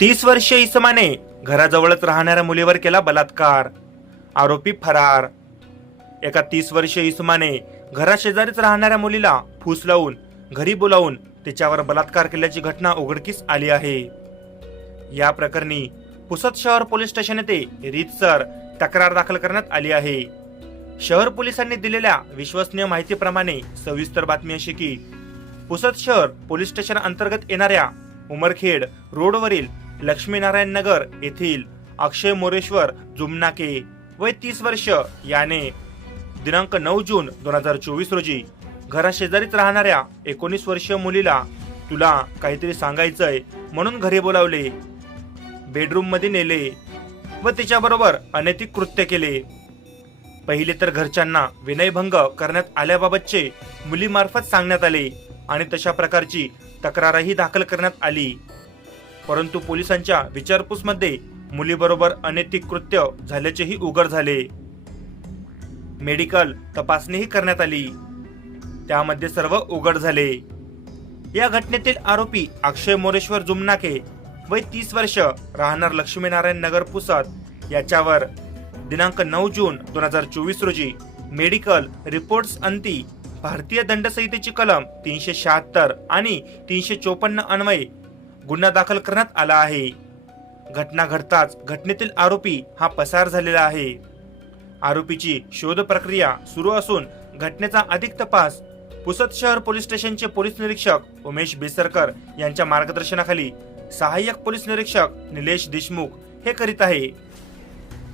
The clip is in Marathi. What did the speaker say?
तीस वर्षीय इसमाने घराजवळच राहणाऱ्या मुलीवर केला बलात्कार. आरोपी फरार. एका तीस वर्षीय इसमाने घराशेजारीच राहणाऱ्या मुलीला फूस लावून घरी बोलावून तिच्यावर बलात्कार केल्याची घटना उघडकीस आली आहे. या प्रकरणी पुसद शहर पोलीस स्टेशन येथे रीतसर तक्रार दाखल करण्यात आली आहे. शहर पोलिसांनी दिलेल्या विश्वसनीय माहितीप्रमाणे सविस्तर बातमी अशी की पुसद शहर पोलीस स्टेशन अंतर्गत येणाऱ्या उमरखेड रोडवरील लक्ष्मीनारायण नगर येथील अक्षय मोरेश्वर जुमनाके वय तीस वर्ष याने दिनांक नऊ जून दोन हजार चोवीस रोजी घराशेजारीच राहणाऱ्या एकोणीस वर्षीय मुलीला तुला काहीतरी सांगायचंय म्हणून घरी बोलावले. बेडरूममध्ये नेले व तिच्याबरोबर अनैतिक कृत्य केले. पहिले तर घरच्यांना विनयभंग करण्यात आल्याबाबतचे मुलीमार्फत सांगण्यात आले आणि तशा प्रकारची तक्रारही दाखल करण्यात आली. परंतु पोलिसांच्या विचारपूसमध्ये मुलीबरोबर अनैतिक कृत्य झाल्याचेही उघड झाले. मेडिकल तपासणीही करण्यात आली. त्यामध्ये सर्व उघड झाले. या घटनेतील आरोपी अक्षय मोरेश्वर जुमनाके वय तीस वर्ष राहणार लक्ष्मीनारायण नगर पुसद. याच्यावर दिनांक नऊ जून दोन हजार चोवीस रोजी मेडिकल रिपोर्ट्स अंती भारतीय दंडसंहितेची कलम तीनशे शहात्तर आणि तीनशे चोपन्न अन्वये गुन्हा दाखल करण्यात आला आहे. घटना घडताच घटनेतील आरोपी हा पसार झालेला आहे. आरोपीची शोध प्रक्रिया सुरू असून घटनेचा अधिक तपास पुसद शहर पोलीस स्टेशनचे पोलीस निरीक्षक उमेश बेसरकर यांच्या मार्गदर्शनाखाली सहाय्यक पोलीस निरीक्षक निलेश देशमुख हे करीत आहे.